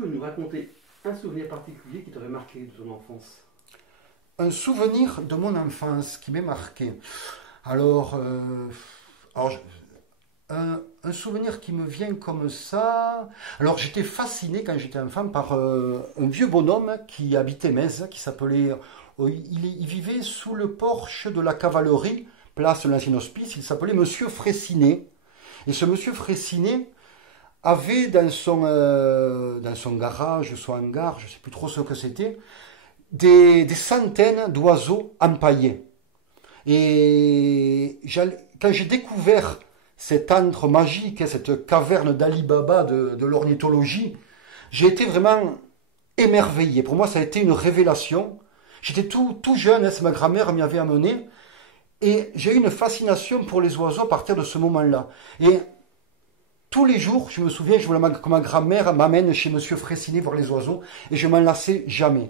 peux nous raconter un souvenir particulier qui t'aurait marqué de ton enfance? Un souvenir de mon enfance qui m'est marqué. Alors, alors, je- un souvenir qui me vient comme ça. Alors, j'étais fasciné quand j'étais enfant par un vieux bonhomme qui habitait Metz, qui s'appelait. Il vivait sous le porche de la cavalerie, place de l'Ancien Hospice. Il s'appelait Monsieur Fraissinet. Et ce Monsieur Fraissinet avait dans son garage, son hangar, je ne sais plus trop ce que c'était, des centaines d'oiseaux empaillés. Et quand j'ai découvert cet antre magique, cette caverne d'Ali Baba de l'ornithologie, j'ai été vraiment émerveillé. Pour moi, ça a été une révélation. J'étais tout jeune, hein, c'est ma grand-mère m'y avait amené, et j'ai eu une fascination pour les oiseaux à partir de ce moment-là. Et tous les jours, je me souviens, je voulais que ma grand-mère m'amène chez Monsieur Fraissinet voir les oiseaux, et je m'en lassais jamais.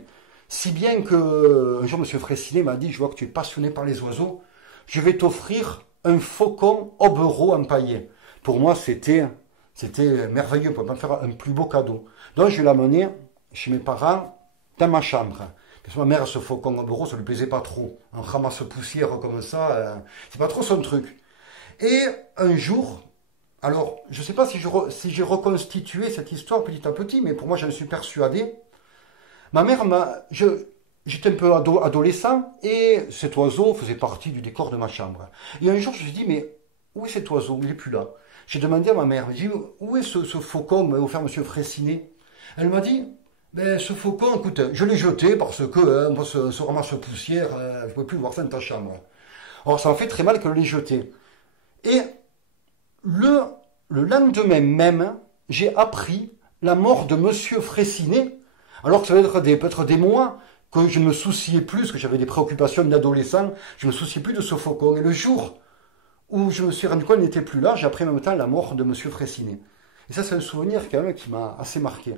Si bien que un jour, Monsieur Fraissinet m'a dit, je vois que tu es passionné par les oiseaux, je vais t'offrir un faucon hobereau empaillé. Pour moi, c'était merveilleux, on ne peut pas me faire un plus beau cadeau. Donc, je l'ai amené chez mes parents, dans ma chambre. Parce que ma mère, ce faucon hobereau, ça ne lui plaisait pas trop. Un ramasse-poussière comme ça, c'est pas trop son truc. Et un jour, alors, je ne sais pas si j'ai reconstitué cette histoire petit à petit, mais pour moi, j'en suis persuadé. Ma mère j'étais un peu adolescent et cet oiseau faisait partie du décor de ma chambre. Et un jour, je me suis dit, mais où est cet oiseau? Il n'est plus là. J'ai demandé à ma mère, j'ai dit, où est ce faucon m'a offert Monsieur Fraissinet? Elle m'a dit, ben, ce faucon, écoute, je l'ai jeté parce que moi, ce ramasse-poussière, je ne peux plus voir ça dans ta chambre. Alors, ça m'a fait très mal que je l'ai jeté. Et le, le lendemain même, j'ai appris la mort de Monsieur Fraissinet, alors que ça va être peut-être des mois que je ne me souciais plus, parce que j'avais des préoccupations d'adolescent, je ne me souciais plus de ce faucon. Et le jour où je me suis rendu compte qu'il n'était plus là, j'ai appris en même temps la mort de Monsieur Fraissinet. Et ça, c'est un souvenir quand même qui m'a assez marqué.